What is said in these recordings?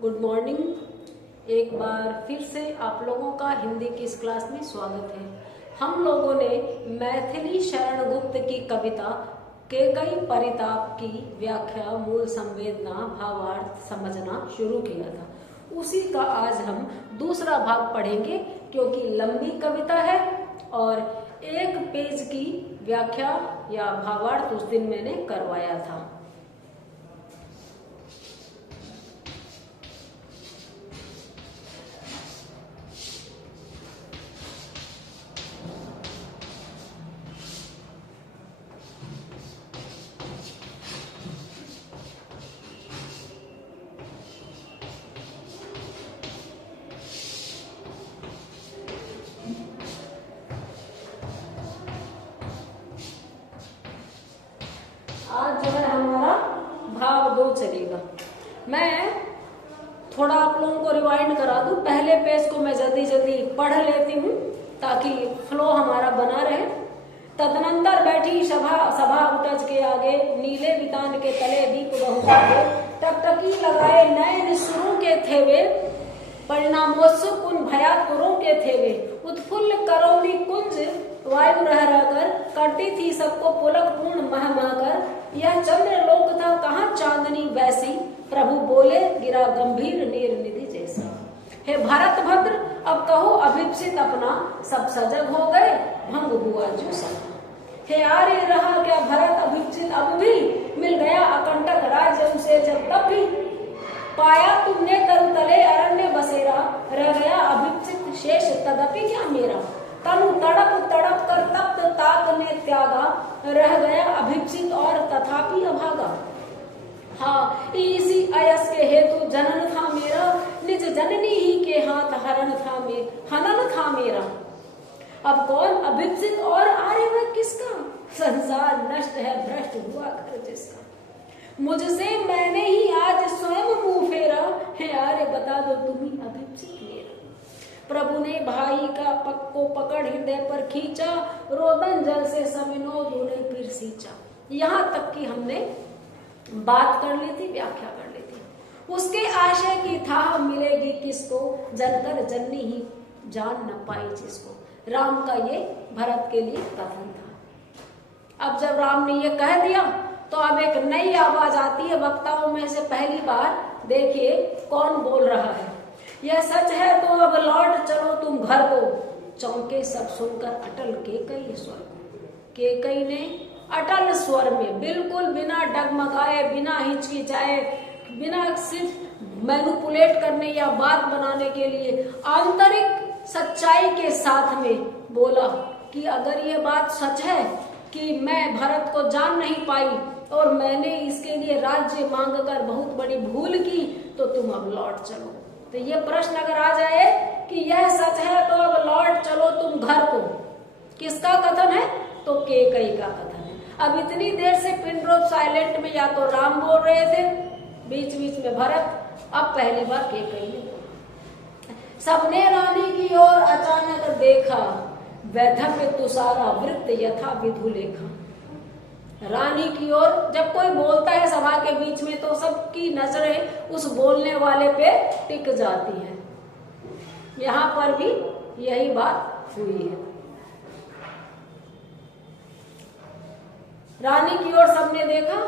Good morning. एक बार फिर से आप लोगों का हिंदी की इस क्लास में स्वागत है। हम लोगों ने मैथिली शरण गुप्त की कविता केकई परिताप की व्याख्या, मूल संवेदना, भावार्थ समझना शुरू किया था। उसी का आज हम दूसरा भाग पढ़ेंगे, क्योंकि लंबी कविता है और एक पेज की व्याख्या या भावार्थ उस दिन मैंने करवाया था। आज जो है हमारा भाग 2 चलेगा। मैं थोड़ा आप लोगों को रिवाइंड करा दूं। पहले पेज को मैं जल्दी जल्दी पढ़ लेती हूँ ताकि फ्लो हमारा बना रहे। तदनंतर बैठी सभा उठज के आगे, नीले वितान के तले दीप बहु जागे, टकटकी लगाए नयन सुरों के थे वे, परिणामोत्सुक उन भया तुरों के थे वे, उत्फुल्ल करौली कुंज वायु रह कर करती थी सबको पुलक पूर्ण मह कर, यह चंद्र लोक था कहाँ चांदनी वैसी, प्रभु बोले गिरा गंभीर नीर निधि जैसा। हे भरत भद्र अब कहो अभिप्सित अपना, सब सजग हो गए भंग हुआ जो सपना। हे आर्य रहा क्या भरत अभिप्सित अब भी, मिल गया अकंटक राज्य उसे जब तब भी, पाया तुमने तरु तले अरण्य बसेरा, रह गया अभिप्सित शेष तदपि क्या मेरा, तनु तड़प तड़प कर तप्त ताक ने त्यागा, रह गया अभिप्सित और तथापि अभागा। हाँ इसी अयस के हेतु जनन था मेरा, निज जननी ही के हाथ हनन था मेरा। अब कौन अभिप्सित और आर्य वह किसका, संसार नष्ट है भ्रष्ट हुआ घर जिसका, मुझसे मैंने ही आज स्वयं मुंह फेरा, है आर्य बता दो तुम्ही अभिप्सित मेरा। प्रभु ने भाई का पक को पकड़ हृदय पर खींचा, रोदन जल से सविनोद उन्हें फिर सींचा। यहाँ तक की हमने बात कर ली थी, व्याख्या कर ली थी। उसके आशय की था मिलेगी किसको, जनकर जननी ही जान न पाई जिसको। राम का ये भरत के लिए कथन था। अब जब राम ने ये कह दिया तो अब एक नई आवाज आती है वक्ताओं में से। पहली बार देखिए कौन बोल रहा है। यह सच है तो अब लौट चलो तुम घर को, चौंके सब सुनकर अटल केकई स्वर को। केकई ने अटल स्वर में, बिल्कुल बिना डगमगाए, बिना हिचकिचाए, बिना सिर्फ मैनिपुलेट करने या बात बनाने के लिए आंतरिक सच्चाई के साथ में बोला कि अगर ये बात सच है कि मैं भरत को जान नहीं पाई और मैंने इसके लिए राज्य मांगकर बहुत बड़ी भूल की, तो तुम अब लौट चलो। तो ये प्रश्न अगर आ जाए कि यह सच है तो अब लौट चलो तुम घर को, किसका कथन है? तो केकई का कथन है। अब इतनी देर से पिन ड्रॉप साइलेंट में या तो राम बोल रहे थे, बीच बीच में भरत, अब पहली बार केकई ने बोला। सबने रानी की ओर अचानक देखा, वैधव्य तुषारा वृत्त यथा विधु लेखा। रानी की ओर जब कोई बोलता है सभा के बीच में तो सबकी नजरें उस बोलने वाले पे टिक जाती हैं। यहाँ पर भी यही बात हुई है। रानी की ओर सबने देखा,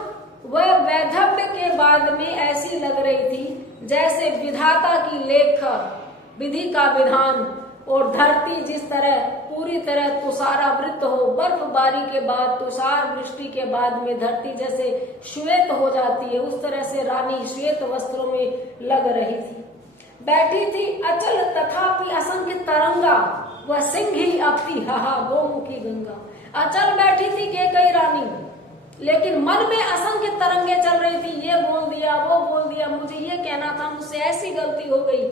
वह वैधव्य के बाद में ऐसी लग रही थी जैसे विधाता की लेख, विधि का विधान, और धरती जिस तरह पूरी तरह तुषारावृत हो। बर्फबारी के बाद, तुषार वृष्टि के बाद में धरती जैसे श्वेत हो जाती है, उस तरह से रानी श्वेत वस्त्रों में लग रही थी। बैठी थी अचल तथापि असंख्य तरंगा, वह सिंह ही अब थी हाहा गोमुखी गंगा। अचल बैठी थी केकई रानी, लेकिन मन में असंख्य तरंगे चल रही थी। ये बोल दिया, वो बोल दिया, मुझे ये कहना था, मुझसे ऐसी गलती हो गई।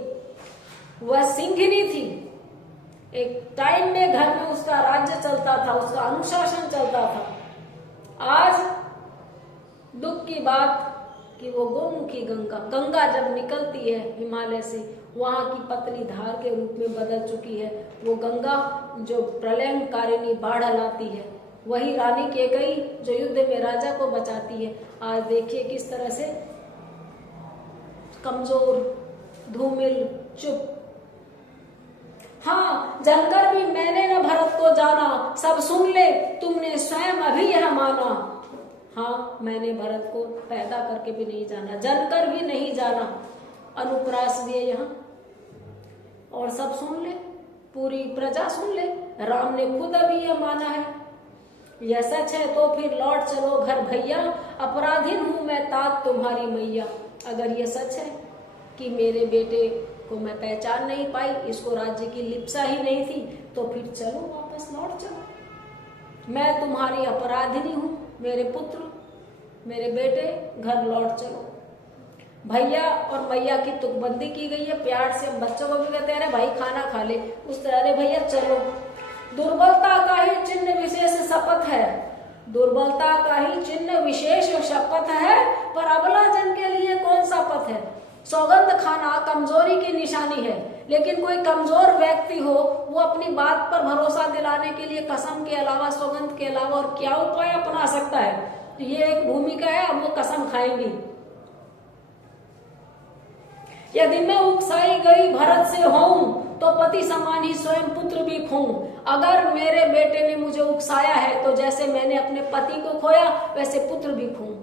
वह सिंहिनी थी। एक टाइम में घर में उसका राज्य चलता था, उसका अनुशासन चलता था। आज दुख की बात कि वो गोमुखी गंगा जब निकलती है हिमालय से, वहां की पतली धार के रूप में बदल चुकी है। वो गंगा जो प्रलयंकारिणी बाढ़ लाती है, वही रानी केकई जो युद्ध में राजा को बचाती है। आज देखिए किस तरह से कमजोर, धूमिल चुप। हाँ, जानकर भी मैंने न भरत को जाना, सब सुन ले तुमने स्वयं अभी यह माना। हाँ, मैंने भरत को पैदा करके भी नहीं जाना, जानकर भी नहीं जाना। अनुप्रास दिए यहाँ, और सब सुन ले, पूरी प्रजा सुन ले, राम ने खुद अभी यह माना है। यह सच है तो फिर लौट चलो घर भैया, अपराधीन हूं मैं तात तुम्हारी मैया। अगर यह सच है कि मेरे बेटे को मैं पहचान नहीं पाई, इसको राज्य की लिप्सा ही नहीं थी, तो फिर चलो वापस लौट चलो। मैं तुम्हारी अपराधिनी हूँ, मेरे पुत्र, मेरे बेटे घर लौट चलो। भैया और मैया की तुकबंदी की गई है, प्यार से हम बच्चों को भी कहते हैं अरे भाई खाना खा ले, उस तरह अरे भैया चलो। दुर्बलता का ही चिन्ह विशेष शपथ है, दुर्बलता का ही चिन्ह विशेष शपथ है, पर अबला जन के लिए कौन सा पथ है। सौगंध खाना कमजोरी की निशानी है, लेकिन कोई कमजोर व्यक्ति हो वो अपनी बात पर भरोसा दिलाने के लिए कसम के अलावा, सौगंध के अलावा और क्या उपाय अपना सकता है। तो ये एक भूमिका है, अब वो कसम खाएंगी। यदि मैं उकसाई गई भरत से होऊं, तो पति समान ही स्वयं पुत्र भी खोऊं। अगर मेरे बेटे ने मुझे उकसाया है, तो जैसे मैंने अपने पति को खोया, वैसे पुत्र भी खोऊं।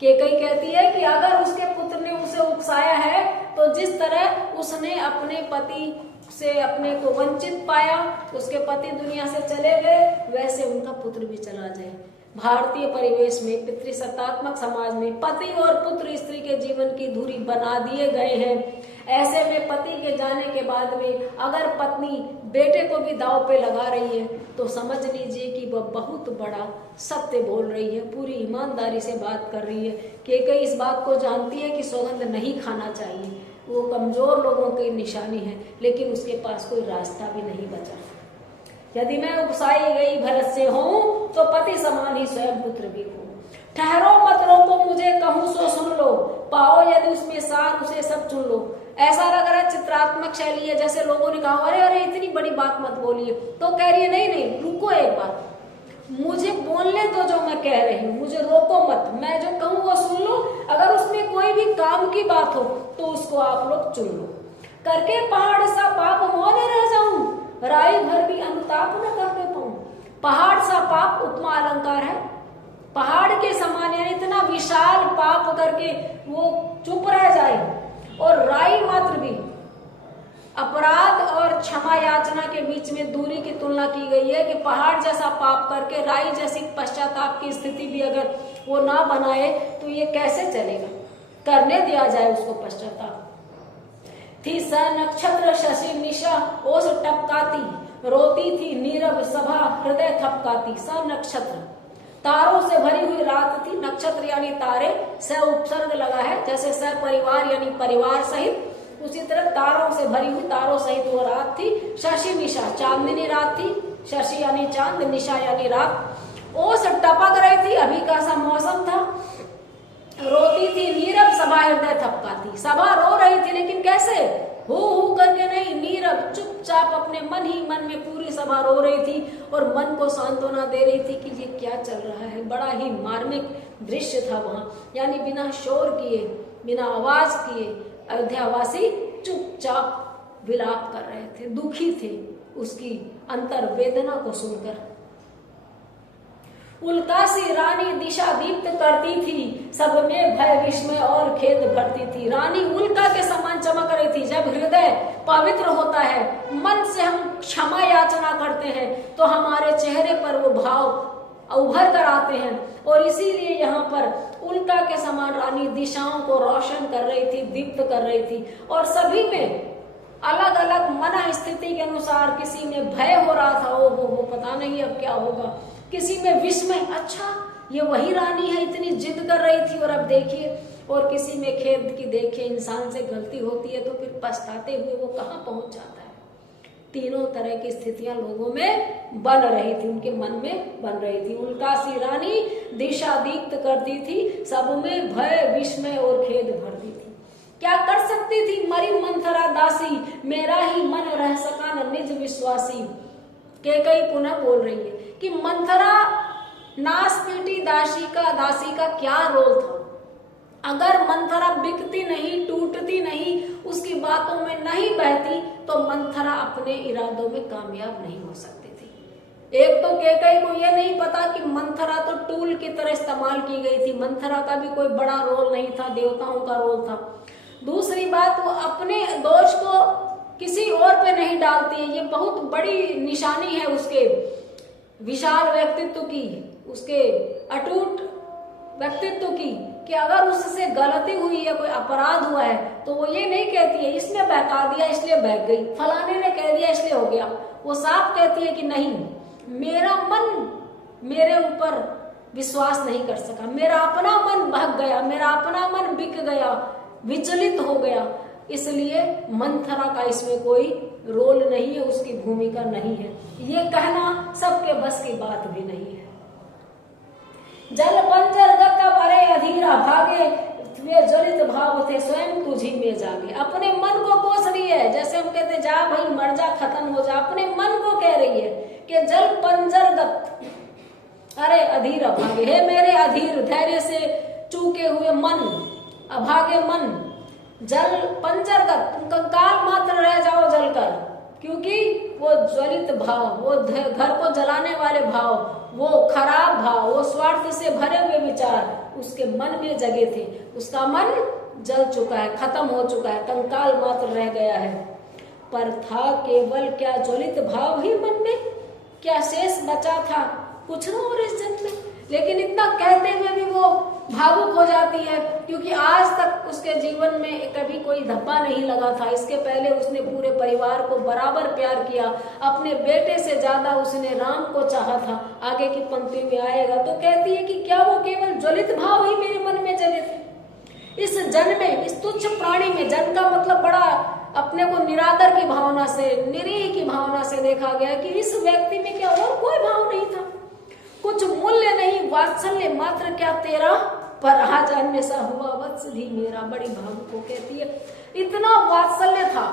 केकई कहती है कि अगर उसके पुत्र ने उसे उकसाया है, तो जिस तरह उसने अपने पति से अपने को वंचित पाया, उसके पति दुनिया से चले गए, वैसे उनका पुत्र भी चला जाए। भारतीय परिवेश में, पितृसत्तात्मक समाज में पति और पुत्र स्त्री के जीवन की धुरी बना दिए गए हैं। ऐसे में पति के जाने के बाद में अगर पत्नी बेटे को भी दांव पे लगा रही है, तो समझ लीजिए कि वह बहुत बड़ा सत्य बोल रही है, पूरी ईमानदारी से बात कर रही है। केकई इस बात को जानती है कि सौगंध नहीं खाना चाहिए, वो कमजोर लोगों की निशानी है, लेकिन उसके पास कोई रास्ता भी नहीं बचा। यदि मैं उकसाई गई भरत से हूँ, तो पति समान ही स्वयं पुत्र भी हूँ। ठहरो मत रोको मुझे, कहूँ सो सुन लो, पाओ यदि उसमें सार उसे सब चुन लो। ऐसा लग रहा है चित्रात्मक शैली है, जैसे लोगों ने कहा अरे अरे इतनी बड़ी बात मत बोलिए, तो कह रही है नहीं नहीं रुको एक बार, मुझे बोलने दो जो मैं कह रही हूँ, मुझे रोको मत, मैं जो कहूँ वो सुन लो। अगर उसमें कोई भी काम की बात हो तो उसको आप लोग चुन लो। करके पहाड़ सा पाप मौन रह जाऊं, राई भर भी अनुताप न करने पाऊं। पहाड़ सा पाप उपमा अलंकार है, पहाड़ के समान यानी इतना विशाल पाप करके वो चुप रह जाए। और राई मात्र भी, अपराध और क्षमा याचना के बीच में दूरी की तुलना की गई है कि पहाड़ जैसा पाप करके राई जैसी पश्चाताप की स्थिति भी अगर वो ना बनाए तो ये कैसे चलेगा, करने दिया जाए उसको पश्चाताप। थी स नक्षत्र शशि निशा ओस टपकाती, रोती थी नीरव सभा हृदय थपकाती। स नक्षत्र, तारों से भरी हुई रात थी, नक्षत्र यानी तारे, स उपसर्ग लगा है, जैसे स परिवार यानी परिवार सहित, उसी तरह तारों से भरी हुई, तारों सहित वो रात थी। शशि निशा, चांदनी रात थी, शशि यानी चांद, निशा यानी रात। ओस टपक रही थी, अभी का सा मौसम था। रोती थी नीरव सभा हृदय थपकाती, सभा रो रही थी लेकिन कैसे, हु करके नहीं, नीरव चुपचाप अपने मन ही मन में पूरी सभा रो रही थी और मन को सांत्वना दे रही थी कि ये क्या चल रहा है। बड़ा ही मार्मिक दृश्य था वहां, यानी बिना शोर किए, बिना आवाज किए अयोध्यावासी चुपचाप विलाप कर रहे थे, दुखी थे उसकी अंतर वेदना को सुनकर। उल्कासी रानी दिशा दीप्त करती थी, सब में भय विस्मय और खेद भरती थी। रानी उल्का के समान चमक रही थी। जब हृदय पवित्र होता है, मन से हम क्षमा याचना करते हैं, तो हमारे चेहरे पर वो भाव उभर कर आते हैं। और इसीलिए यहाँ पर उल्का के समान रानी दिशाओं को रोशन कर रही थी, दीप्त कर रही थी। और सभी में अलग अलग मन स्थिति के अनुसार, किसी में भय हो रहा था, ओ हो पता नहीं अब क्या होगा, किसी में विस्मय, अच्छा ये वही रानी है, इतनी जिद कर रही थी और अब देखिए, और किसी में खेद की, देखिए इंसान से गलती होती है तो फिर पछताते हुए वो कहाँ पहुंच जाता है। तीनों तरह की स्थितियां लोगों में बन रही थी, उनके मन में बन रही थी। उल्कासी रानी दिशा दीप्त करती थी, सब में भय विस्मय और खेद भरती थी। क्या कर सकती थी मरी मंथरा दासी, मेरा ही मन रह सका न निज विश्वासी। केकई पुनः बोल रही है कि मंथरा नासपीटी दासी का क्या रोल था। अगर मंथरा बिकती नहीं, टूटती नहीं, उसकी तो मंथरा अपने इरादों में कामयाब नहीं हो सकती थी। एक तो कैकेयी को ये नहीं पता कि मंथरा तो टूल की तरह इस्तेमाल की गई थी, मंथरा का भी कोई बड़ा रोल नहीं था, देवताओं का रोल था। दूसरी बात, वो अपने दोष को किसी और पे नहीं डालती है। ये बहुत बड़ी निशानी है उसके विशाल व्यक्तित्व की, उसके अटूट व्यक्तित्व की, कि अगर उससे गलती हुई है, कोई अपराध हुआ है, तो वो ये नहीं कहती है इसने बहका दिया इसलिए बहक गई, फलाने ने कह दिया इसलिए हो गया। वो साफ कहती है कि नहीं, मेरा मन मेरे ऊपर विश्वास नहीं कर सका, मेरा अपना मन बहक गया, मेरा अपना मन बिक गया, विचलित हो गया, इसलिए मंथरा का इसमें कोई रोल नहीं है, उसकी भूमिका नहीं है। ये कहना सबके बस की बात भी नहीं है। जल पंजर गत्ता भरे अधीरा भागे, वे ज्वलित भाव थे स्वयं तुझी में जागे। अपने मन को कोस रही है, जैसे हम कहते जा भाई मर जा, खत्म हो जा, अपने मन को कह रही है कि जल पंजर गत अरे अधीरा भागे, हे मेरे अधीर धैर्य से चूके हुए मन, अभागे मन, जल पंजरगत, तुम कंकाल मात्र रह जाओ जलकर, क्योंकि वो ज्वलित भाव, वो घर को जलाने वाले भाव, वो खराब भाव, वो स्वार्थ से भरे हुए विचार उसके मन में जगे थे। उसका मन जल चुका है, खत्म हो चुका है, कंकाल मात्र रह गया है। पर था केवल क्या ज्वलित भाव ही मन में, क्या शेष बचा था कुछ न और इस जन्म में। लेकिन इतना कहते हुए भी वो भावुक हो जाती है, क्योंकि आज तक उसके जीवन में कभी कोई धब्बा नहीं लगा था। इसके पहले उसने पूरे परिवार को बराबर प्यार किया, अपने बेटे से ज्यादा उसने राम को चाहा था। आगे की पंक्ति में आएगा तो कहती है कि क्या वो केवल ज्वलित भाव ही मेरे मन में जगे थे। इस जन में, इस तुच्छ प्राणी में, जन का मतलब बड़ा अपने को निरादर की भावना से, निरीह की भावना से देखा गया कि इस व्यक्ति में क्या और कोई भाव नहीं था, कुछ मूल्य नहीं, वात्सल्य मात्र क्या तेरा, पर आज अन्य सा हुआ वत्स भी मेरा। बड़ी भावुक को कहती है, इतना वात्सल्य था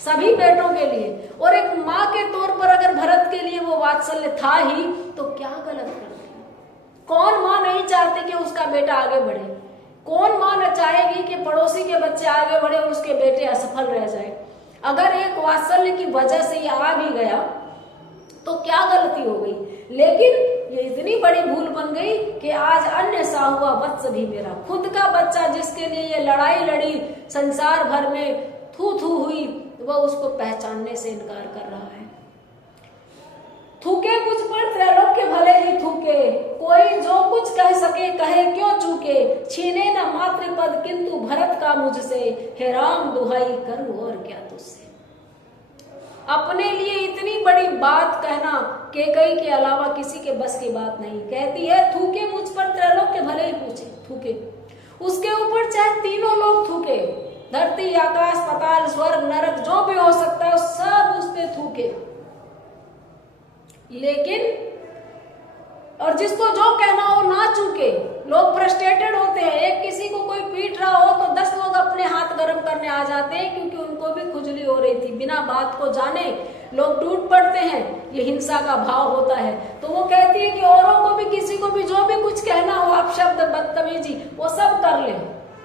सभी बेटों के लिए, और एक माँ के तौर पर अगर भरत के लिए वो वात्सल्य था ही, तो क्या गलत करती। कौन माँ नहीं चाहती कि उसका बेटा आगे बढ़े, कौन माँ न चाहेगी कि पड़ोसी के बच्चे आगे बढ़े और उसके बेटे असफल रह जाए। अगर एक वात्सल्य की वजह से ये आ भी गया तो क्या गलती हो गई, लेकिन ये इतनी बड़ी भूल बन गई कि आज अन्य सा हुआ वत्स भी मेरा। खुद का बच्चा जिसके लिए ये लड़ाई लड़ी, संसार भर में थू थू हुई, वह उसको पहचानने से इनकार कर रहा है। थूके कुछ पर त्रैलोक्य भले ही थूके, कोई जो कुछ कह सके कहे क्यों चूके, छीने न मातृ पद किंतु भरत का मुझसे, हे राम दुहाई करूं और क्या तुझसे। अपने लिए इतनी बड़ी बात कहना कैकेयी के अलावा किसी के बस की बात नहीं। कहती है थूके मुझ पर त्रैलोक्य भले ही पूछे, थूके उसके ऊपर चाहे तीनों लोग थूके, धरती आकाश पाताल स्वर्ग नरक जो भी हो सकता है सब उस पे थूके, लेकिन और जिसको जो कहना हो ना चूके। लोग फ्रस्ट्रेटेड होते हैं, एक किसी को कोई पीट रहा हो तो 10 लोग अपने हाथ गर्म करने आ जाते हैं, क्योंकि उनको भी खुजली हो रही थी। बिना बात को जाने लोग टूट पड़ते हैं, ये हिंसा का भाव होता है। तो वो कहती है कि औरों को भी, किसी को भी जो भी कुछ कहना हो, आप शब्द बदतमीजी वो सब कर ले,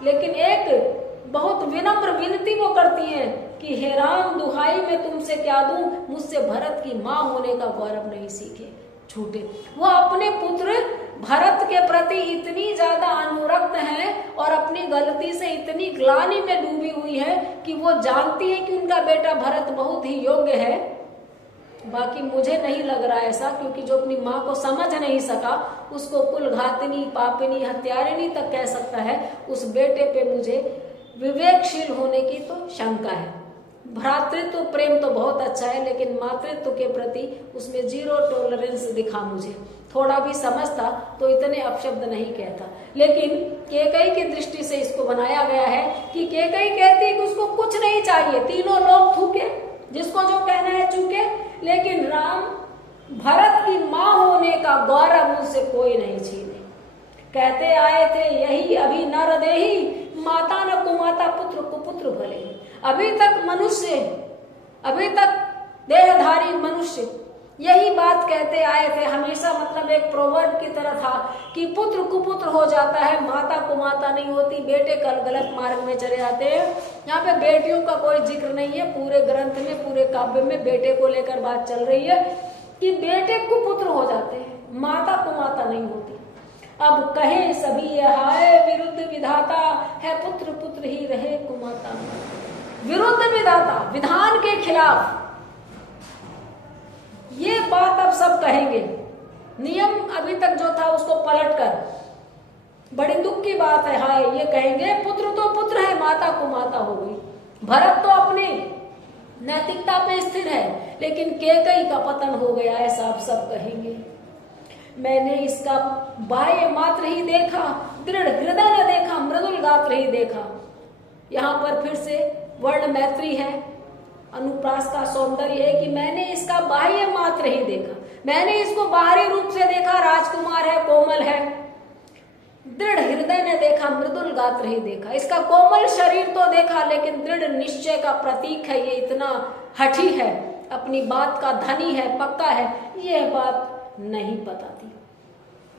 लेकिन एक बहुत विनम्र विनती वो करती है कि हे राम दुहाई मैं तुमसे क्या दूं, मुझसे भरत की माँ होने का गौरव नहीं सीखे छूटे। वो अपने पुत्र भरत के प्रति इतनी ज्यादा अनुरक्त है और अपनी गलती से इतनी ग्लानि में डूबी हुई है कि वो जानती है कि उनका बेटा भरत बहुत ही योग्य है। बाकी मुझे नहीं लग रहा ऐसा, क्योंकि जो अपनी माँ को समझ नहीं सका उसको कुलघातिनी, पापिनी, हत्यारिणी तक कह सकता है। उस बेटे पे मुझे विवेकशील होने की तो शंका है। भ्रातृत्व प्रेम तो बहुत अच्छा है, लेकिन मातृत्व के प्रति उसमें 0 टॉलरेंस दिखा मुझे। थोड़ा भी समझता तो इतने अपशब्द नहीं कहता। लेकिन कैकेयी की दृष्टि से इसको बनाया गया है कि कैकेयी कहती है कि उसको कुछ नहीं चाहिए, तीनों लोग थूके, जिसको जो कहना है चूके, लेकिन राम भरत की माँ होने का गौरव उनसे कोई नहीं छीने। कहते आए थे यही अभी नर देही, माता न कुमाता पुत्र कुपुत्र भले। अभी तक मनुष्य, अभी तक देहधारी मनुष्य यही बात कहते आए थे हमेशा, मतलब एक प्रोवर्ब की तरह था कि पुत्र कुपुत्र हो जाता है, माता कुमाता नहीं होती, बेटे कल गलत मार्ग में चले जाते हैं। यहाँ पे बेटियों का कोई जिक्र नहीं है, पूरे ग्रंथ में पूरे काव्य में बेटे को लेकर बात चल रही है कि बेटे कुपुत्र हो जाते हैं, माता कुमाता नहीं होती। अब कहे सभी ये हाय विरुद्ध विधाता है, पुत्र पुत्र ही रहे कुमाता। विरुद्ध विधाता, विधान के खिलाफ ये बात अब सब कहेंगे। नियम अभी तक जो था उसको पलटकर, बड़ी दुख की बात है, हाय ये कहेंगे पुत्र तो पुत्र है, माता कुमाता हो गई। भरत तो अपनी नैतिकता पे स्थिर है, लेकिन केकई का पतन हो गया, ऐसा आप सब कहेंगे। मैंने इसका बाह्य मात्र ही देखा, दृढ़ हृदय न देखा, मृदुल गात्र ही देखा। यहाँ पर फिर से वर्ण मैत्री है, अनुप्रास का सौंदर्य है कि मैंने इसका बाह्य मात्र ही देखा, मैंने इसको बाहरी रूप से देखा, राजकुमार है, कोमल है, दृढ़ हृदय ने देखा, मृदुल गात्र ही देखा। इसका कोमल शरीर तो देखा, लेकिन दृढ़ निश्चय का प्रतीक है, ये इतना हठी है, अपनी बात का धनी है, पक्का है, यह बात नहीं पता थी।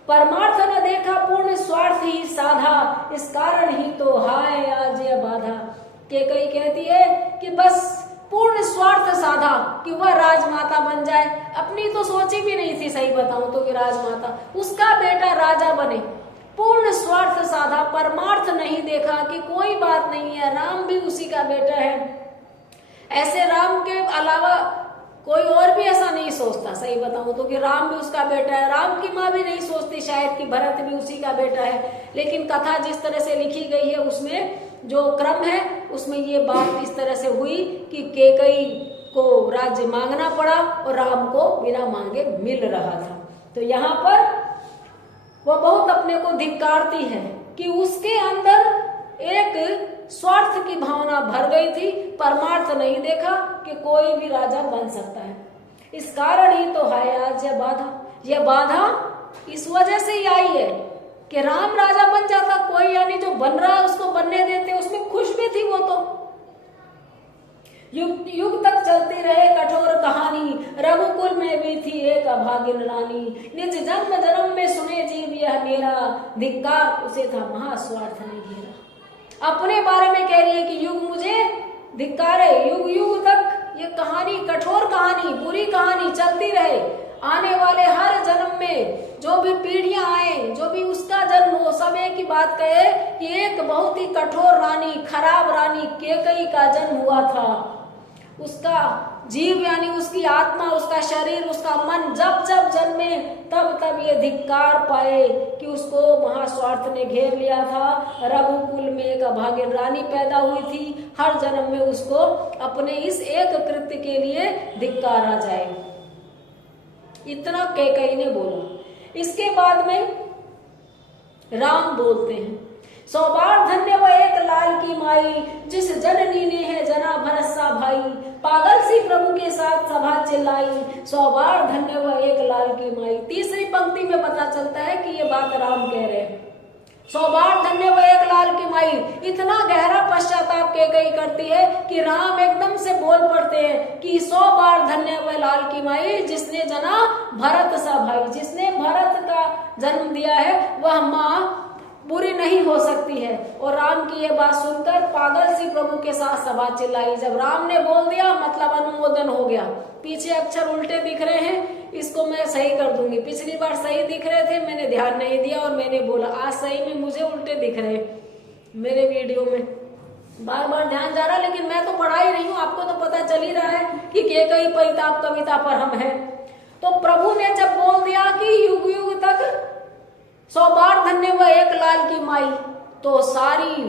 परमार्थ न देखा, पूर्ण स्वार्थ ही साधा, इस कारण ही तो हाय आज यह बाधा। केकई कहती है कि बस पूर्ण स्वार्थ साधा कि वह राजमाता बन जाए, अपनी तो सोची भी नहीं थी, सही बताऊं तो, कि राजमाता, उसका बेटा राजा बने। पूर्ण स्वार्थ साधा, परमार्थ नहीं देखा कि कोई बात नहीं है, राम भी उसी का बेटा है। ऐसे राम के अलावा कोई और भी ऐसा नहीं सोचता, सही बताऊं तो, कि राम भी उसका बेटा है। राम की माँ भी नहीं सोचती शायद कि भरत भी उसी का बेटा है, लेकिन कथा जिस तरह से लिखी गई है उसमें जो क्रम है उसमें ये बात इस तरह से हुई कि केकई को राज्य मांगना पड़ा और राम को बिना मांगे मिल रहा था। तो यहाँ पर वह बहुत अपने को धिक्कारती है कि उसके अंदर एक स्वार्थ की भावना भर गई थी, परमार्थ नहीं देखा कि कोई भी राजा बन सकता है। इस कारण ही तो है आज यह बाधा। यह बाधा इस वजह से ही आई है कि राम राजा बन जाता, कोई यानी जो बन रहा है उसको बनने देते, उसमें खुश भी थी वो तो। युग युग तक चलती रहे कठोर कहानी, रघुकुल में भी थी एक अभागिन रानी, निज जन्म जन्म में सुने जीव यह मेरा, धिक्कार उसे था महास्वार्थ ने घेरा। अपने बारे में कह रही है कि युग मुझे धिक्कार है, युग युग तक ये कहानी, कठोर कहानी, बुरी कहानी चलती रहे, आने वाले हर जन्म में जो भी पीढ़ियां आए, जो भी उसका जन्म हो, सब एक ही बात कहे कि एक बहुत ही कठोर रानी, खराब रानी केकई का जन्म हुआ था। उसका जीव यानी उसकी आत्मा, उसका शरीर, उसका मन जब जब जन्मे तब तब ये धिक्कार पाए कि उसको महास्वार्थ ने घेर लिया था। रघुकुल में एक अभागिन रानी पैदा हुई थी, हर जन्म में उसको अपने इस एक कृत्य के लिए धिक्कारा जाए, इतना केकई ने बोला। इसके बाद में राम बोलते हैं, 100 बार धन्य वो एक लाल की माई, जिस जननी ने है जना भरसा भाई, पागल सी प्रभु के साथ सभा चिल्लाई, 100 बार धन्य वो एक लाल की माई। तीसरी पंक्ति में पता चलता है कि ये बात राम कह रहे हैं, 100 बार धन्य वो एक लाल की माई। इतना गहरा पश्चाताप केकई करती है कि राम एकदम से बोल पड़ते हैं कि 100 बार धन्य वो लाल की माई, जिसने जना भरत सा भाई, जिसने भरत का जन्म दिया है, वह माँ बुरी नहीं हो सकती है। और राम की यह बात सुनकर पागल सी प्रभु के साथ सभा चिल्लाई। जब राम ने बोल दिया मतलब अनुमोदन हो गया। पीछे अक्षर उल्टे दिख रहे हैं, इसको मैं सही कर दूंगी। पिछली बार सही दिख रहे थे, मैंने ध्यान नहीं दिया और मैंने बोला, आज सही में मुझे उल्टे दिख रहे हैं मेरे वीडियो में, बार बार ध्यान जा रहा, लेकिन मैं तो पढ़ा ही नहीं हूँ, आपको तो पता चल ही रहा है कि केकई परिताप कविता पर हम हैं। तो प्रभु ने जब बोल दिया कि युग युग तक 100 बार धन्य वो एक लाल की माई, तो सारी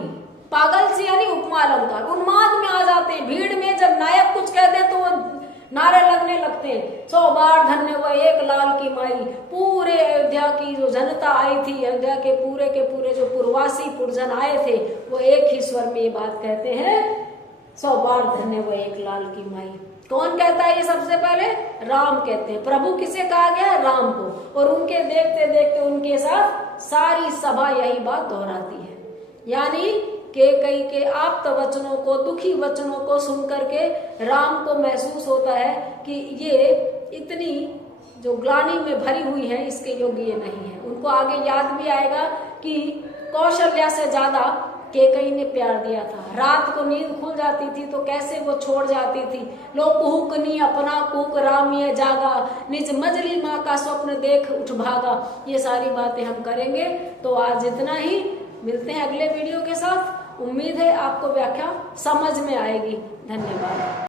पागल सी यानी उपमा अलंकार उन्माद में आ जाते हैं। भीड़ में जब नायक कुछ कहते तो वो नारे लगने लगते हैं, 100 बार धन्य वो एक लाल की माई। पूरे अयोध्या की जो जनता आई थी, अयोध्या के पूरे जो पूर्वासी पुरजन आए थे, वो एक ही स्वर में ये बात कहते हैं, 100 बार धन्य वो एक लाल की माई। कौन कहता है ये सबसे पहले? राम कहते हैं। प्रभु किसे कहा गया? राम को। और उनके देखते देखते उनके साथ सारी सभा यही बात दोहराती है। यानी केकई के आप्त वचनों को, दुखी वचनों को सुनकर के राम को महसूस होता है कि ये इतनी जो ग्लानि में भरी हुई है इसके योग्य ये नहीं है। उनको आगे याद भी आएगा कि कौशल्या से ज्यादा कैकेयी ने प्यार दिया था। रात को नींद खुल जाती थी तो कैसे वो छोड़ जाती थी। लो कुहुकनी अपना कुक रामिय जागा, निज मजली माँ का स्वप्न देख उठ भागा। ये सारी बातें हम करेंगे। तो आज इतना ही, मिलते हैं अगले वीडियो के साथ। उम्मीद है आपको व्याख्या समझ में आएगी। धन्यवाद।